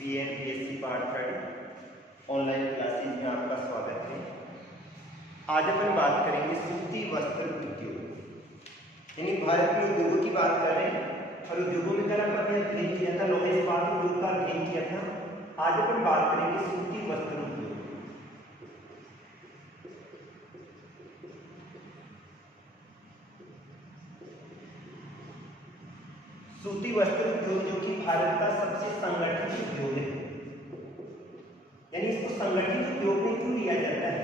BNPSC part 3 online classes में आपका स्वागत है। आज अपन बात करेंगे सूती वस्त्र उद्योग, यानी भारत में उद्योगों की बात कर रहे हैं और उद्योगों में कल अपन ने अध्ययन किया था, लोहे इस्पात उद्योग का अध्ययन किया था। आज अपन बात करेंगे सूती वस्त्र उद्योग। सूती वस्त्र उद्योग जो कि भारत का सबसे संगठित उद्योग है, यानी इसको संगठित उद्योग में क्यों लिया जाता है?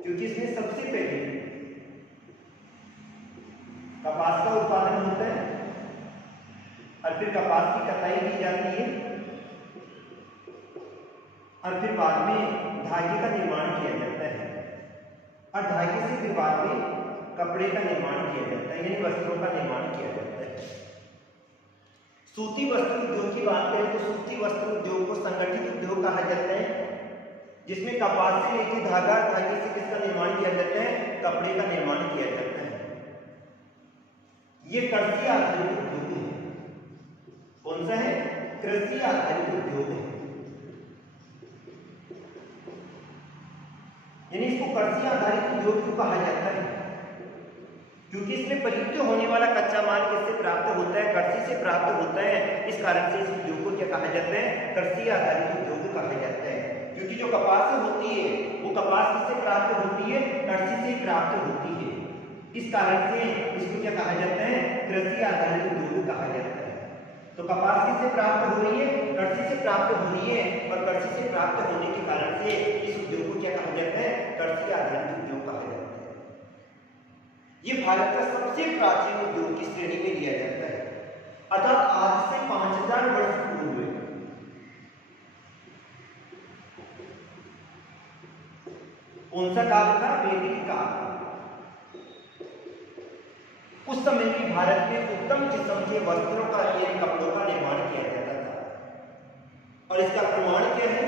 क्योंकि इसमें सबसे पहले कपास का उत्पादन होता है और फिर कपास की कटाई की जाती है और फिर बाद में धागे का निर्माण किया जाता है और धागे से फिर बाद में कपड़े का निर्माण किया जाता है, यानी वस्त्रों का निर्माण किया जाता है। सूती वस्त्र उद्योग की बात करें तो सूती वस्त्र उद्योग को संगठित उद्योग कहा जाता है, जिसमें कपास से लेकर धागा, धागे से किसका निर्माण किया जाता है? कपड़े का निर्माण किया जाता है। ये कृषि आधारित उद्योग है। कौन सा है? कृषि आधारित उद्योग है, यानी इसको कृषि आधारित उद्योग क्यों कहा जाता है? क्योंकि इसमें प्रयुक्त होने वाला कच्चा माल किससे प्राप्त होता है? कृषि से प्राप्त होता है। इस कारण से इस उद्योग को क्या कहा जाता है? कृषि आधारित उद्योग कहा जाता है। क्योंकि जो कपास होती है वो कपास किससे प्राप्त होती है? कृषि से प्राप्त होती है। इस कारण से इसको क्या कहा जाता है? कृषि आधारित उद्योग कहा जाता है। तो कपास किससे प्राप्त हो रही है? कृषि से प्राप्त हो रही है और कृषि से प्राप्त होने के कारण से इस उद्योग को क्या कहा जाता है? कृषि आधारित उद्योग कहा जाता है। ये भारत का सबसे प्राचीन उद्योग की श्रेणी में लिया जाता है, अर्थात आज से 5000 वर्ष पूर्व कौन सा काल था? वैदिक काल। उस समय भी भारत में उत्तम किस्म के वस्त्रों का यानी कपड़ों का निर्माण किया जाता था और इसका प्रमाण क्या है?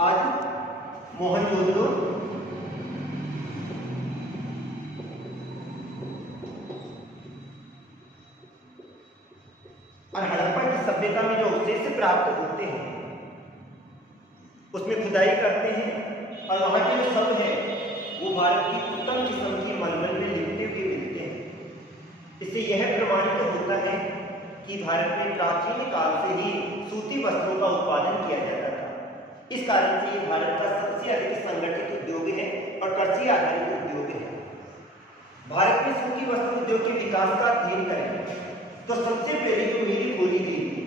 आज मोहनजोदड़ो और हड़प्पा की सभ्यता में जो अवशेष प्राप्त होते हैं उसमें खुदाई करते हैं और वहां के जो शब्द है वो भारत की उत्तम किस्म की मलमल में लिपटे हुए मिलते हैं। इससे यह प्रमाणित होता है कि भारत में प्राचीन काल से ही सूती वस्त्रों का उत्पादन किया जाता था। इस कारण से ये भारत का सबसे अधिक संगठित उद्योग है और कृषि आधारित उद्योग है। भारत में सूती वस्त्र उद्योग के विकास का अध्ययन करें तो सबसे पहले जो मिल खोली गई थी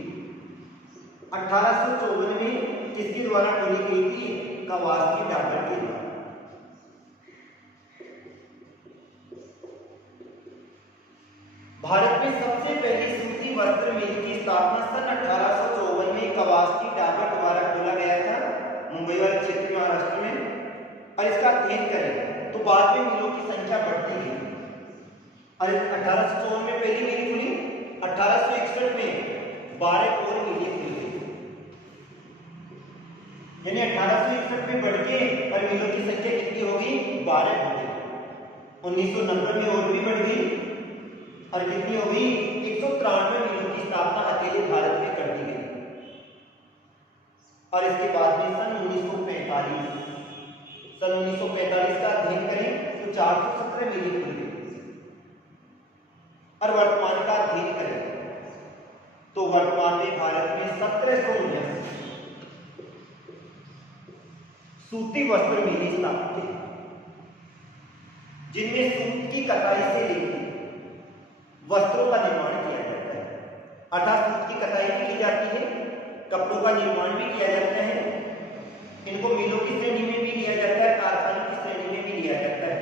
1854 में किसके द्वारा खोली गई थी? कवासकी डाबर के द्वारा। भारत में सबसे पहली सूती वस्त्र मिल की स्थापना सन 1854 में कवासकी डाबर द्वारा खोला गया था, मुंबई वाले क्षेत्र में, महाराष्ट्र में। और इसका अध्ययन करें तो बाद में मिलों की संख्या बढ़ती गई और 1854 में पहली मिल खुली, 1861 में 12 और मिलें खुल गई, यानी 1861 में बढ़ के और मिलों की संख्या कितनी होगी? 12 हो गई। 1990 में और भी बढ़ गई और कितनी हो गई? 193 मिलों की स्थापना अकेले भारत में कर दी गई। और इसके बाद में सन 1945 का अध्ययन करें तो 417 मिलें खुल गई और वर्तमान का अध्ययन करें तो वर्तमान में भारत में 1779 सूती वस्त्र मिलें स्थापित है, जिनमें सूत की कटाई से लेकर वस्त्रों का निर्माण किया जाता है। अर्थात सूत की कटाई भी की जाती है, कपड़ों का निर्माण भी किया जाता है। इनको मिलों की श्रेणी में भी लिया जाता है, कारखानों की श्रेणी में भी लिया जाता है।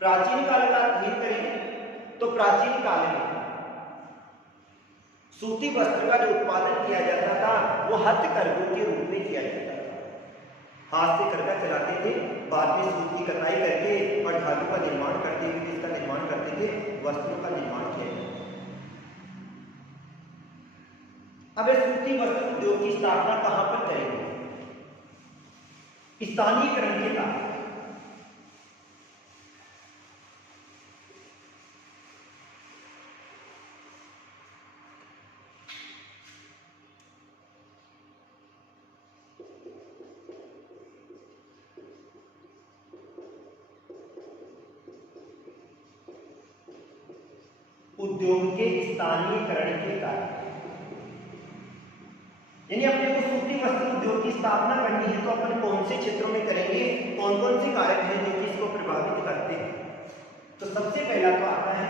प्राचीन काल का अध्ययन करें तो प्राचीन काल में सूती वस्त्र का जो उत्पादन किया जाता था वो हथकरघों के रूप में किया जाता था। हाथ से करघा चलाते थे, बाद में सूत की कटाई करके और धातु का निर्माण करते हुए इसका निर्माण करते थे, वस्त्रों का निर्माण किया जाता था। अब इस सूती वस्त्र उद्योग की स्थापना कहां पर करेंगे? स्थानीयकरण के कारण। उद्योग के स्थानीयकरण के कारण, यानी अपने को सूती वस्त्र उद्योग की स्थापना करनी है तो अपन कौन से क्षेत्रों में करेंगे, कौन कौन से कारक हैं जो कि इसको प्रभावित करते हैं। तो सबसे पहला तो आता है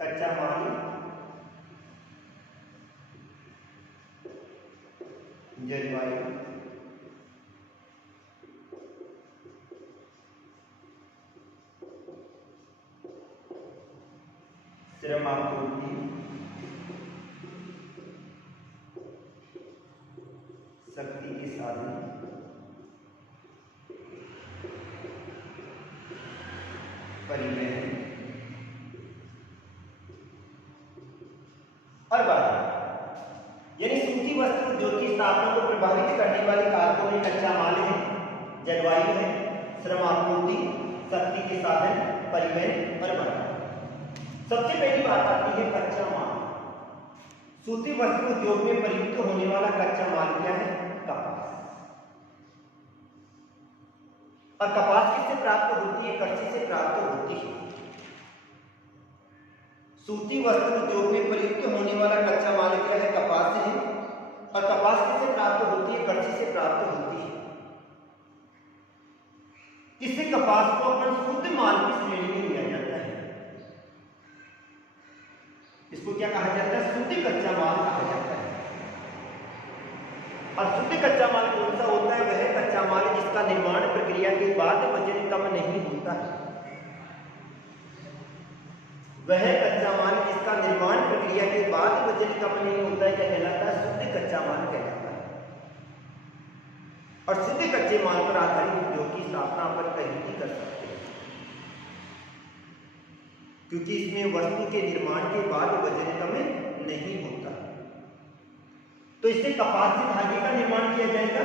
कच्चा माल, जलवायु, श्रम आपूर्ति, शक्ति के साधन, परिवहन और बाजार। यानी सूती वस्त्र उद्योग की स्थापना को प्रभावित करने वाले कारकों में कच्चा माल है, जलवायु है, श्रम आपूर्ति, शक्ति के साधन, परिवहन और बाजार। सबसे पहली बात आती है कच्चा माल। सूती वस्त्र उद्योग में प्रयुक्त होने वाला कच्चा माल क्या है? कपास। और कपास किससे प्राप्त होती है? कृषि से प्राप्त होती है। सूती वस्त्र उद्योग में प्रयुक्त होने वाला कच्चा माल क्या है? कपास है। और कपास किससे प्राप्त होती है? कृषि से प्राप्त होती है। इससे कपास को अपन शुद्ध माल की श्रेणी में लिया जाता है। इसको क्या कहा जाता है? शुद्ध कच्चा माल कहा जाता है। और शुद्ध कच्चा माल कौन सा होता है? वह कच्चा माल जिसका निर्माण प्रक्रिया के बाद वजन कम नहीं होता है। वह कच्चा माल जिसका निर्माण प्रक्रिया के बाद वजन कम नहीं होता है क्या कहलाता है? शुद्ध कच्चा माल कहलाता है। और शुद्ध कच्चे माल पर आधारित उद्योग की स्थापना पर कहीं भी कर सकते हैं, क्योंकि इसमें वस्तु के निर्माण के बाद वजन कम नहीं होता। तो इससे कपास से धागे का निर्माण किया जाएगा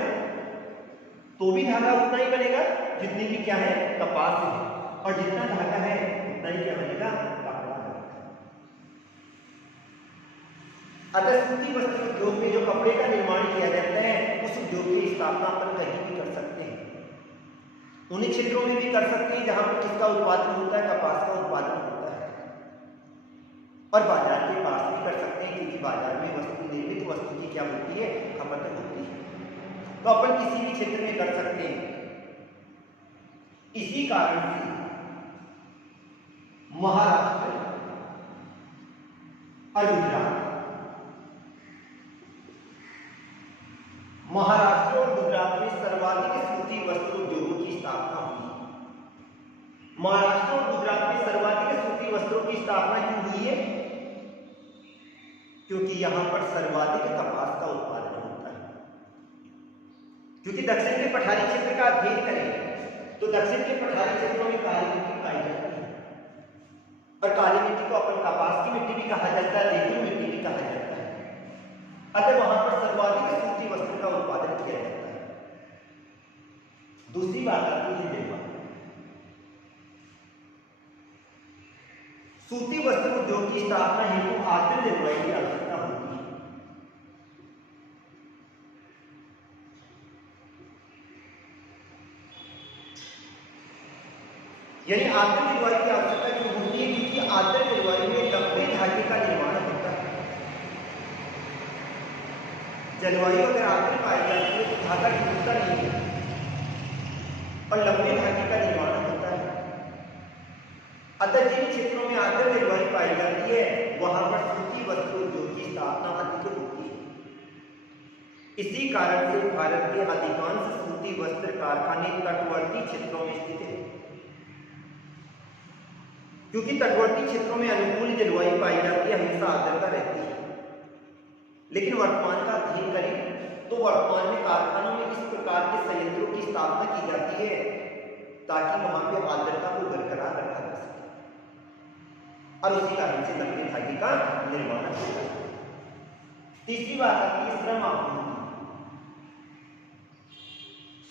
तो भी धागा उतना ही बनेगा जितनी भी क्या है? कपास है। और जितना धागा है उतना ही क्या बनेगा? कपड़ा बनेगा। अतः सूती वस्त्र उद्योग में जो कपड़े का निर्माण किया जाता है उस उद्योग की स्थापना अपन कहीं भी कर सकते हैं। उन्हीं क्षेत्रों में भी कर सकते हैं जहां पर किसका उत्पादन होता है? कपास का उत्पादन होता है। और बाजार के पास भी कर सकते हैं, क्योंकि बाजार में वस्तु निर्मित वस्तु की क्या होती है? खपत होती है। तो अपन किसी भी क्षेत्र में कर सकते हैं। इसी कारण से महाराष्ट्र और गुजरात, महाराष्ट्र और गुजरात में सर्वाधिक सूती वस्त्र उद्योगों की स्थापना हुई। महाराष्ट्र और गुजरात में सर्वाधिक सूती वस्त्रों की स्थापना क्यों हुई है? क्योंकि यहां पर सर्वाधिक कपास का उत्पादन होता है। क्योंकि दक्षिण के पठारी क्षेत्र का अध्ययन करें तो दक्षिण के पठारी क्षेत्रों में काली मिट्टी पाई जाती है। और काली मिट्टी को अपन कपास की मिट्टी भी कहा जाता है, रेतीली मिट्टी भी कहा जाता है। अतः वहां पर सर्वाधिक सूती वस्त्र का उत्पादन किया जाता है। दूसरी बात आती है जलवायु। सूती वस्त्र उद्योग की स्थापना हेतु आर्द्र जलवायु की आवश्यकता होती है। यानी आर्द्र जलवायु की आवश्यकता क्यों होती है? क्योंकि आर्द्र जलवायु में लंबे धागे का निर्माण होता है। जलवायु अगर आर्द्र पाई जाती है तो धागा टूटता नहीं है और लंबे धागे का निर्माण होता है। अतः जिन क्षेत्रों में आर्द्र जलवायु पाई जाती है वहां पर सूती वस्त्र उद्योग की स्थापना अधिक होती है। इसी कारण से भारत के अधिकांश सूती वस्त्र कारखाने तटवर्ती क्षेत्रों में स्थित है, क्योंकि तटवर्ती क्षेत्रों में अनुकूल जलवायु पाई जाती है, हमेशा आर्द्रता रहती है। लेकिन वर्तमान का अध्ययन करें तो वर्तमान में कारखानों में इस प्रकार के संयंत्रों की स्थापना की जाती है ताकि वहां पर आर्द्रता को बरकरार रखा जा सके और उसी कारण से लंबे धागे का निर्माण होता है। तीसरी बात आती है श्रम आपूर्ति।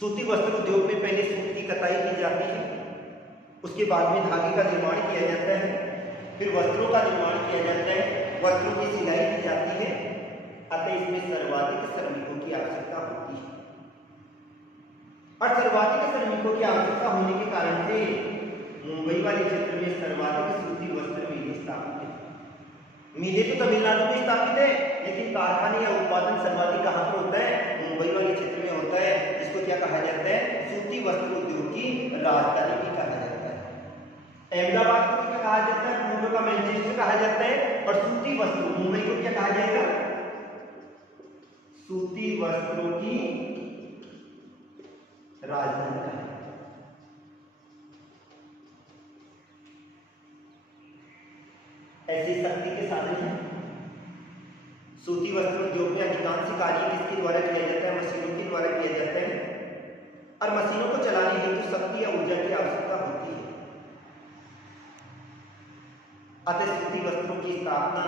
सूती वस्त्र उद्योग में पहले सूत की कताई की जाती है, उसके बाद में धागे का निर्माण किया जाता है, फिर वस्त्रों का निर्माण किया जाता है, वस्त्रों की सिलाई की जाती है। अतः इसमें सर्वाधिक श्रमिकों की आवश्यकता होती है। और सर्वाधिक श्रमिकों की आवश्यकता होने के कारण से मुंबई वाले क्षेत्र में सर्वाधिक सूती वस्त्र मिलें स्थापित है। मिले तो तमिलनाडु में स्थापित है, लेकिन कारखाने या उत्पादन सर्वाधिक कहाँ पर होता है? मुंबई वाले क्षेत्र में होता है, जिसको क्या कहा जाता है? सूती वस्त्र उद्योग की राजधानी भी कहा जाता है। अहमदाबाद को क्या कहा जाता है? पूर्व का मैनचेस्टर कहा जाता है। और सूती वस्त्र मुंबई को क्या कहा जाएगा? सूती वस्त्रों की राजधानी है। ऐसी शक्ति के साधन हैं। सूती वस्त्र उद्योग में अधिकांश कार्य किसके द्वारा किया जाता है? मशीनों के द्वारा किया जाता है। और मशीनों को चलाने हेतु शक्ति या ऊर्जा की आवश्यकता होती है। अतः सूती वस्त्रों की स्थापना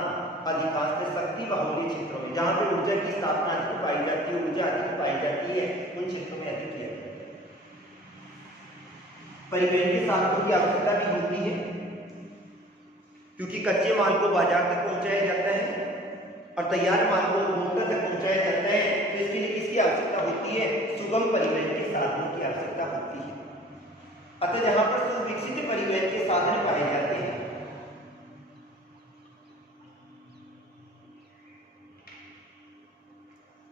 अधिकांश शक्ति बहुल्य क्षेत्रों में, जहां पर ऊर्जा की स्थापना अधिक पाई जाती है, ऊर्जा अधिक पाई जाती है, उन क्षेत्रों में अधिक किया जाता है। परिवहन के साधनों की आवश्यकता भी होती है, क्योंकि कच्चे माल को बाजार तक पहुंचाया जाता है और तैयार माल को उपभोक्ता तक पहुंचाया जाता है। तो इसके लिए किसकी आवश्यकता होती है? सुगम परिवहन के साधनों की आवश्यकता होती है। अतः जहां पर सुविकसित परिवहन के साधन पाए जाते हैं,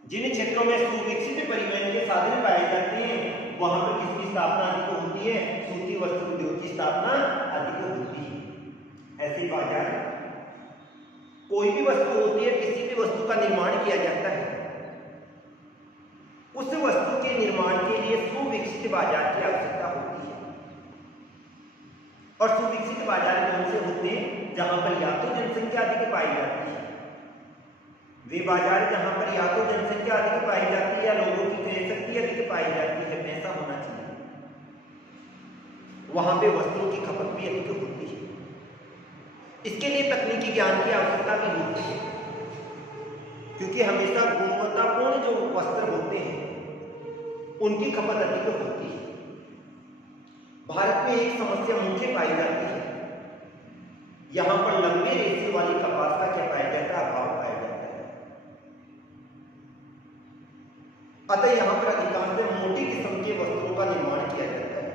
जिन क्षेत्रों में सुविकसित परिवहन के साधन पाए जाते हैं, वहां पर किसकी स्थापना अधिक होती है? सूती वस्त्र उद्योग की स्थापना अधिक होती है। ऐसे बाजार, कोई भी वस्तु होती है, किसी भी वस्तु का निर्माण किया जाता है, उस वस्तु के निर्माण के लिए सुविकसित बाजार की आवश्यकता होती है। और सुविकसित बाजार कौन से होते हैं? जहां पर या तो जनसंख्या अधिक पाई जाती है, वे बाजार जहां पर या तो जनसंख्या अधिक पाई जाती है या लोगों की क्रय शक्ति अधिक पाई जाती है, ऐसा होना चाहिए, वहां पे वस्त्रों की खपत भी अधिक होती है। इसके लिए तकनीकी ज्ञान की आवश्यकता भी होती है, क्योंकि हमेशा गुणवत्तापूर्ण जो वस्त्र होते हैं उनकी खपत अधिक होती है। भारत में एक समस्या मुख्य पाई जाती है, यहां पर लंबे रेशे वाली कपास का क्या पाया जाता है? अभाव पाया जाता है। अतः यहां पर अधिकांश मोटी किस्म के वस्त्रों का निर्माण किया जाता है।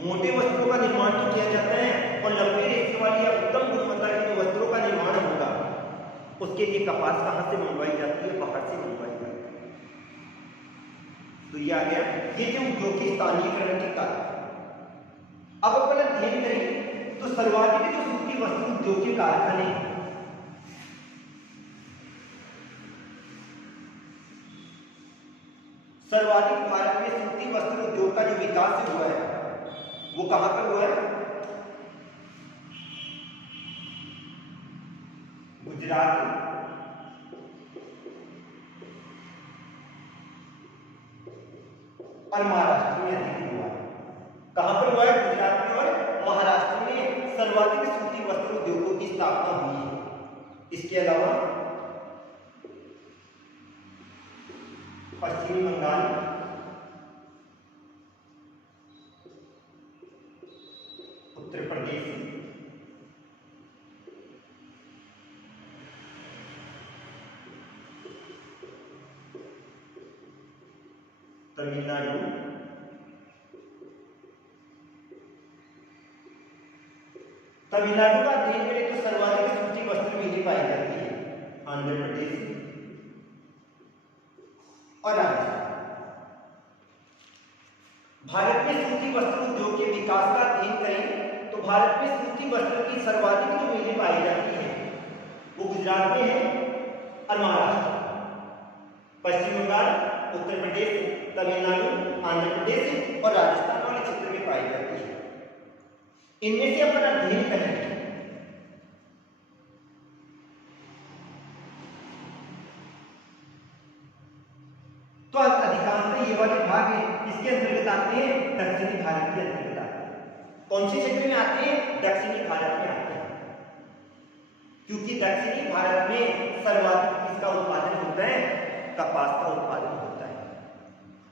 मोटे वस्त्रों का निर्माण तो किया जाता है, और लंबे रेशे वाली या उत्तम गुणवत्ता के जो वस्त्रों का निर्माण होगा, उसके लिए कपास कहां से मंगवाई जाती है? बाहर से मंगवाई जाती है। तो ये आ गया ये जो उद्योग की स्थानीयकरण के कारण। अब अपन अध्ययन करें तो सर्वाधिक जो सूती वस्त्र उद्योग के कारखाने, सर्वाधिक भारत में सूती वस्त्र उद्योग का जो विकास हुआ है वो कहां पर हुआ है? गुजरात और महाराष्ट्र में अधिक हुआ है। कहां पर हुआ है? गुजरात में और महाराष्ट्र में सर्वाधिक सूती वस्त्र उद्योगों की स्थापना हुई है। इसके अलावा पश्चिमी बंगाल, उत्तर प्रदेश, तमिलनाडु, तमिलनाडु का अध्ययन करें तो सर्वाधिक सूती वस्त्र मिलें पाई जाती है। आंध्र प्रदेश और राजस्थान। भारत में सूती वस्त्र उद्योग के विकास का अध्ययन करें तो भारत में सूती वस्त्र की सर्वाधिक जो मिलें पाई जाती है वो गुजरात में है और महाराष्ट्र, पश्चिम बंगाल, उत्तर प्रदेश, तमिलनाडु, आंध्र प्रदेश और राजस्थान वाले क्षेत्र में पाई जाती है। इनमें से अपन अध्ययन करेंगे तो अधिकांश ये वाले भाग है इसके अंतर्गत आते हैं, दक्षिणी भारत के अंतर्गत आते हैं। कौन से क्षेत्र में आते हैं? दक्षिणी भारत में आते हैं, क्योंकि दक्षिणी भारत में सर्वाधिक किसका उत्पादन होता है? कपास का उत्पादन होता है,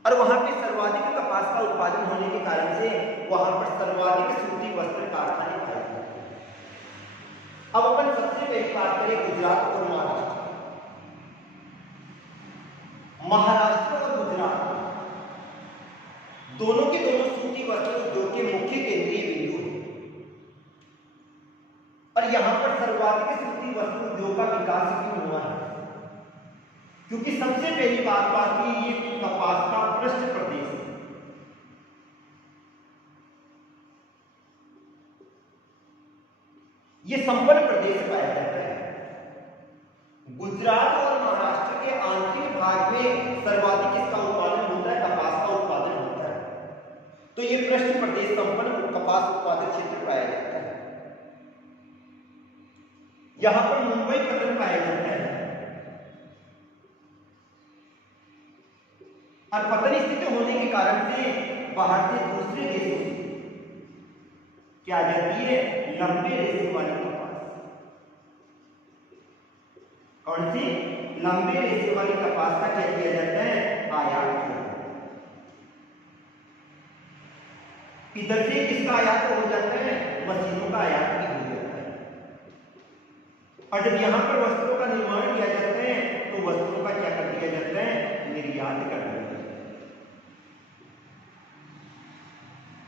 और वहां पे सर्वाधिक कपास का उत्पादन होने के कारण से वहां पर सर्वाधिक सूती वस्त्र कारखाने पाए जाते हैं। अब अपन सबसे पहले बात करें गुजरात और महाराष्ट्र। महाराष्ट्र और गुजरात यहाँ पर सर्वाधिक सूती वस्त्र उद्योग का विकास क्यों हुआ है? क्योंकि सबसे पहली बात आती है ये कपास का पृष्ठ प्रदेश है। ये संपन्न प्रदेश पाया जाता है। गुजरात और महाराष्ट्र के आंतरिक भाग में सर्वाधिक इसका उत्पादन होता है, कपास का उत्पादन होता है। तो ये पृष्ठ प्रदेश संपन्न कपास उत्पादक क्षेत्र पाया जाता है। यहां पर मुंबई पतन पाया जाता है और पतन स्थिति होने के कारण से बाहर से दूसरे देशों से क्या आ जाती है? लंबे रेशे वाली कपास। कौन सी? लंबे रेशे वाली कपास का क्या किया जाता है? आयात किया जाता है। इधर से किसका आयात हो जाता है? मशीनों का आयात भी हो जाता है। और जब यहां पर वस्त्रों का निर्माण किया जाता है तो वस्त्रों का क्या कर दिया जाता है? निर्यात कर दिया जाता है।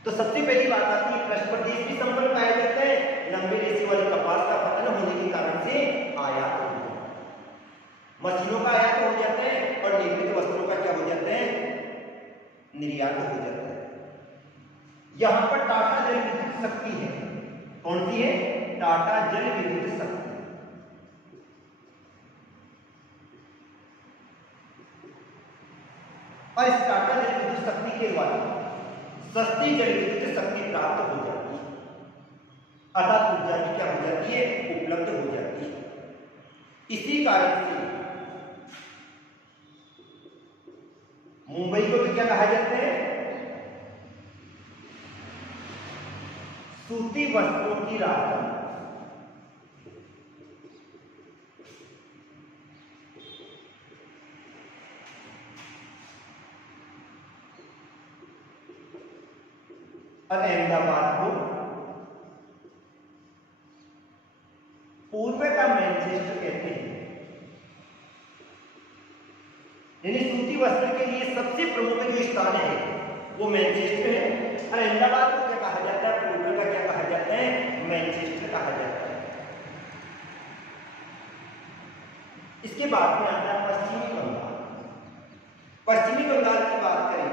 तो सबसे पहली बात आती है पृष्ठ प्रदेश भी संपन्न पाया जाता है, लंबे रेशे वाली कपास का पतन होने के कारण से आयात हो जाता है, मशीनों का आयात हो जाता है और निर्मित वस्त्रों का क्या हो जाता है? निर्यात हो जाता है। यहां पर टाटा जल विद्युत शक्ति है। कौन सी है? टाटा जल विद्युत शक्ति। और इस टाटा जल विद्युत शक्ति के द्वारा सस्ती जल विद्युत शक्ति प्राप्त हो जाती है, अर्थात ऊर्जा भी क्या हो जाती है? उपलब्ध हो जाती है। इसी कारण से मुंबई को भी क्या कहा जाता है? सूती वस्त्रों की राजधानी। और अहमदाबाद को पूर्व का मैनचेस्टर कहते हैं। यानी सूती वस्त्र के लिए सबसे प्रमुख जो स्थान है वो मैनचेस्टर है और अहमदाबाद को क्या कहा जाता है? पूर्व का क्या कहा जाता है? मैनचेस्टर कहा जाता है। इसके बाद में आता है पश्चिमी बंगाल। पश्चिमी बंगाल की बात करें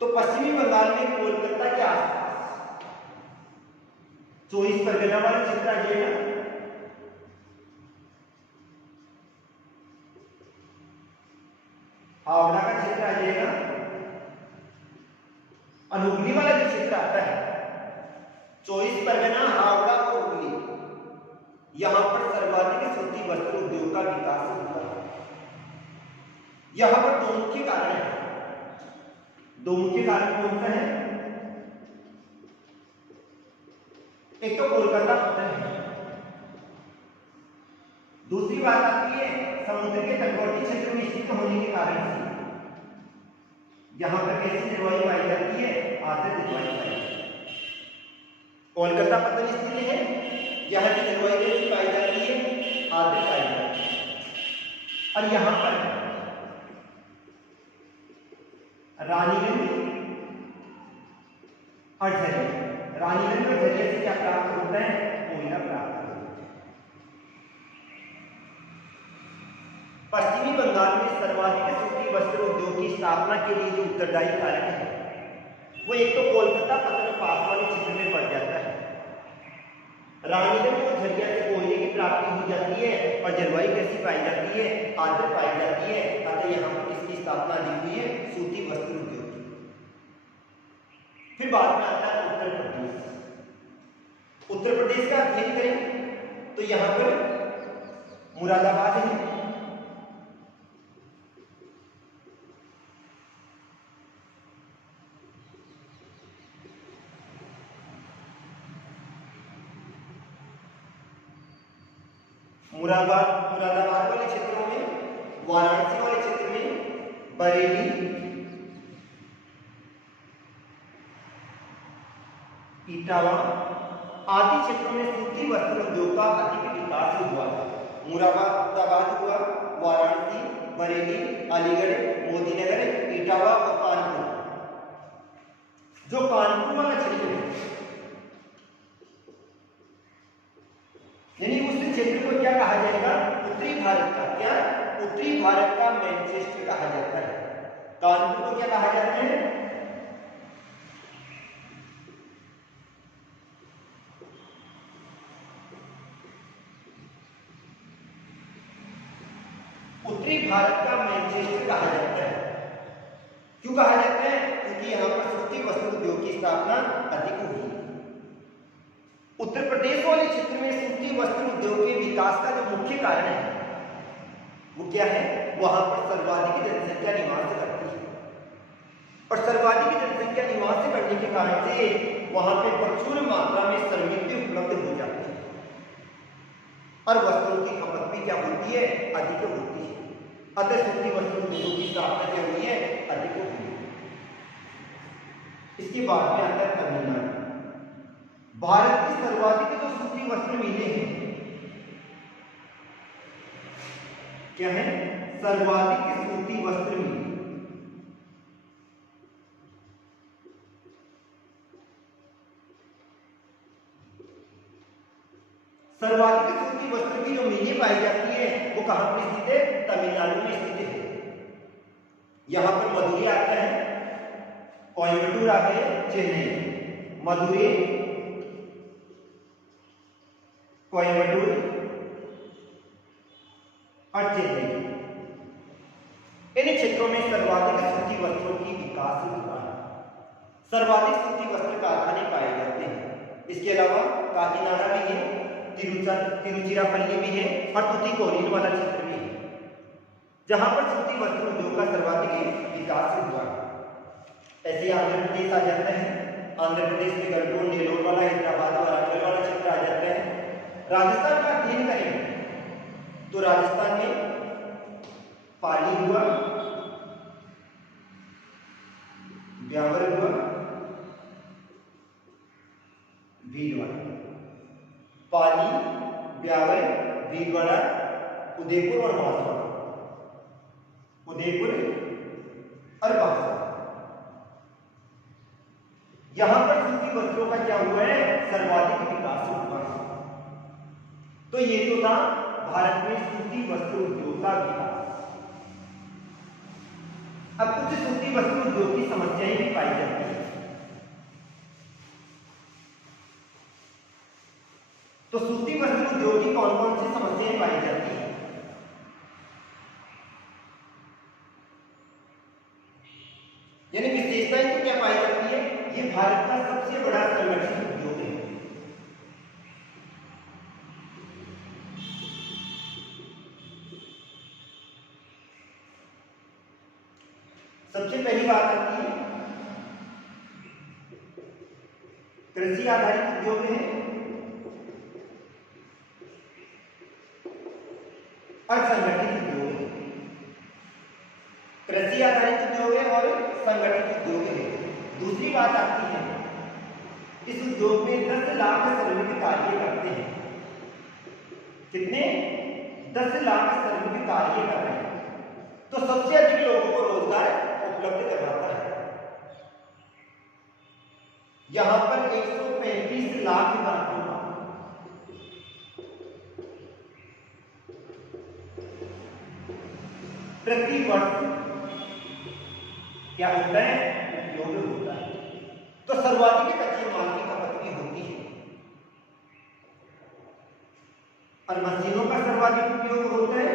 तो पश्चिमी बंगाल में कोलकाता के आसपास 24 परगना वाला क्षेत्र आ जाएगा, हावड़ा का क्षेत्र आ जाएगा, और हुगली वाला जो क्षेत्र आता है 24 परगना, हावड़ा और हुगली, यहां पर सर्वाधिक सूती वस्त्र उद्योग का विकास हुआ है। यहां पर दो मुख्य कारण है। दो मुख्य कारण कौन सा है? एक तो कोलकाता पतन है, दूसरी बात आती है समुद्र के तटवर्ती क्षेत्र में स्थित होने के कारण से यहां पर कैसी जलवायु पाई जाती है? आर्द्र जलवायु पाई जाती है। कोलकाता पतन स्थित है, यहां की जलवायु कैसी पाई जाती है? आर्द्र पाई जाती है। और यहां पर रानीगंज और झरिया, रानीगंज और झरिया से क्या प्राप्त होता है? कोयला प्राप्त होता है। पश्चिमी बंगाल में सर्वाधिक सूती वस्त्र उद्योग की स्थापना के लिए जो उत्तरदायी कारक है वो एक तो कोलकाता पतन पास वाले क्षेत्र में पड़ जाता है, रानीगंज और झरिया से कोयले की प्राप्ति हो जाती है और जलवायु कैसी पाई जाती है? आर्द्र पाई जाती है। अतः यहाँ पर किसकी स्थापना हुई है? सूती वस्त्र उद्योग की। फिर बाद में आता है उत्तर प्रदेश। उत्तर प्रदेश का अध्ययन करें तो यहाँ पर मुरादाबाद है, मुरादाबाद वाले क्षेत्रों में, वाराणसी वाले क्षेत्र में, बरेली, इटावा आदि क्षेत्रों में सूती वस्त्र उद्योग का अधिक विकास हुआ। मुरादाबाद हुआ, वाराणसी, बरेली, अलीगढ़, मोदीनगर, इटावा और कानपुर। जो कानपुर वाला क्षेत्र है क्या कहा जाएगा? उत्तरी भारत का क्या? उत्तरी भारत का मैनचेस्टर कहा जाता है। कानपुर को क्या कहा जाता है? उत्तरी भारत का मैनचेस्टर कहा जाता है। क्यों कहा जाता है? क्योंकि यहाँ पर सूती वस्त्र उद्योग की स्थापना अधिक हुई। उत्तर प्रदेश वाले क्षेत्र में सूती वस्त्र उद्योग के विकास का जो मुख्य कारण है वो क्या है? वहां पर सर्वाधिक जनसंख्या निवास करती है और सर्वाधिक जनसंख्या निवास करने के कारण से वहां पे प्रचुर मात्रा में श्रमिक भी उपलब्ध हो जाते हैं और वस्त्रों की खपत भी क्या होती है? अधिक होती है। अतः सूती वस्त्र उद्योग की स्थापना क्या हुई है? अधिक हुई है। इसके बाद में आता है तमिलनाडु। भारत की सर्वाधिक जो सूती वस्त्र मिलें हैं क्या है? सर्वाधिक सूती वस्त्र मिलें। सर्वाधिक सूती वस्त्र की जो मिलें पाई जाती है वो कहां पर स्थित है? तमिलनाडु में स्थित है। यहां पर मदुरै आता है, कोयम्बटूर आ गए, चेन्नई, मदुरै, कोयम्बटूर और चेन्नई, इन क्षेत्रों में सर्वाधिक सूती वस्त्रों की विकास हुआ है। सर्वाधिक सूती वस्त्र कारखाने पाए जाते हैं। इसके अलावा काकीनाडा भी है, तिरुचिरापल्ली भी है और तुतीकोरिन वाला क्षेत्र भी है जहां पर सूती वस्त्र उद्योग का सर्वाधिक विकास हुआ है। ऐसे आंध्र प्रदेश आ जाता है। आंध्र प्रदेश में गंटूर, नेलोर वाला, हैदराबाद और अरवल वाला क्षेत्र आ जाता है। राजस्थान का अध्ययन करें तो राजस्थान में पाली हुआ, ब्यावर हुआ, भीलवाड़ा, पाली, ब्यावर, भीलवाड़ा, उदयपुर और बांसवाड़ा, उदयपुर और बांसवाड़ा। यहां पर सूती वस्त्रों का क्या हुआ है? सर्वाधिक विकास हुआ है। तो ये तो था भारत में सूती वस्त्र उद्योग का विकास। अब कुछ सूती वस्त्र उद्योग की समस्याएं भी पाई जाती है। तो सूती वस्त्र उद्योग की कौन कौन सी समस्याएं पाई जाती है? यानी विशेषताएं तो क्या पाई जाती है? ये भारत का सबसे बड़ा संगठित उद्योग है। सबसे पहली बात आती है कृषि आधारित उद्योग है और संगठित उद्योग है। कृषि आधारित उद्योग है और संगठित उद्योग है। दूसरी बात आती है इस उद्योग में 10 लाख श्रमिक कार्य करते हैं। कितने? 10 लाख श्रमिक कार्य कर रहे हैं। तो सबसे अधिक लोगों को रोजगार उपलब्ध करवाता है। यहां पर 135 लाख गांवों का प्रति वर्ष क्या होता है? उपयोग होता है। तो सर्वाधिक कच्चे माल की खपत भी होती है और मशीनों का सर्वाधिक उपयोग होता है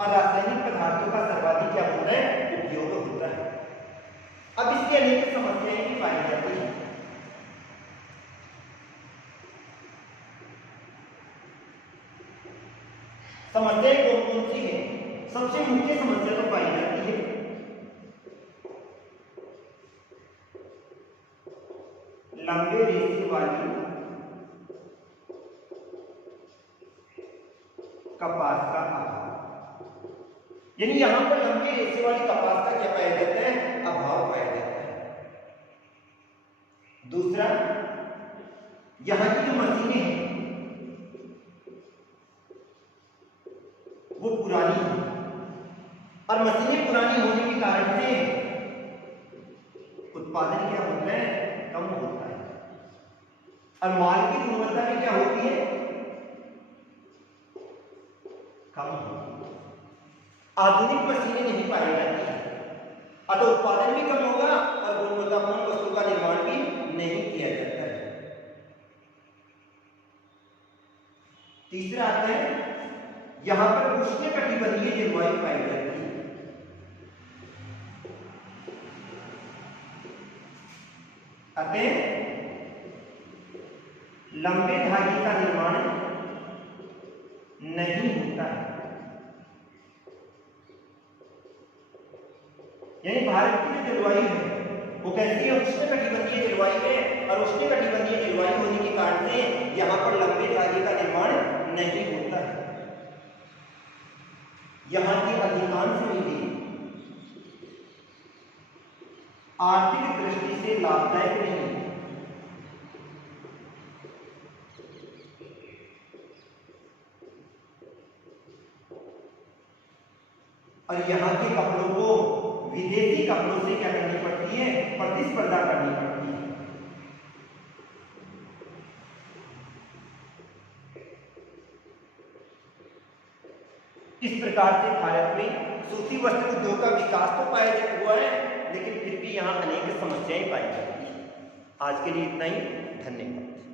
और रासायनिक पदार्थों का सर्वाधिक क्या होता है? उपयोग होता है। अब इसकी अनेक समस्याएं भी पाई जाती हैं। समस्याएं कौन कौन सी है? सबसे मुख्य समस्या तो पाई जाती है लंबे रेशे वाली कपास का अभाव। यानी यहां पर लंबे रेशे वाली कपास का क्या पाया जाता है? अभाव पाया जाता है। दूसरा, यहां की जो मशीनें हैं वो पुरानी है और मशीनें पुरानी होने के कारण से उत्पादन क्या होता है? कम होता है। और माल की गुणवत्ता भी क्या होती है, कम होती है। आधुनिक मशीनें नहीं पाई जाती है, अतः उत्पादन भी कम होगा और गुणवत्तापूर्ण वस्तु का निर्माण भी नहीं किया जाता है। तीसरा आता है, यहां पर उष्णकटिबंधीय जलवायु पाई जाती है। अतः लंबे धागे का निर्माण नहीं होता है। यानी भारत की जो जलवायु है वो कैसी है, उष्णकटिबंधीय जलवायु है, और उष्णकटिबंधीय जलवायु होने के कारण से यहाँ पर लंबे धागे का निर्माण नहीं होता है। यहाँ की अधिकांश विधि आर्थिक दृष्टि से लाभदायक नहीं है। और यहाँ के कपड़ों को विदेशी कपड़ों से क्या करनी पड़ती है, प्रतिस्पर्धा करनी पड़ती है। इस प्रकार से भारत में सूती वस्त्र उद्योग का विकास तो पाया हुआ है, लेकिन फिर भी यहाँ अनेक समस्याएं पाई जाती हैं। आज के लिए इतना ही, धन्यवाद।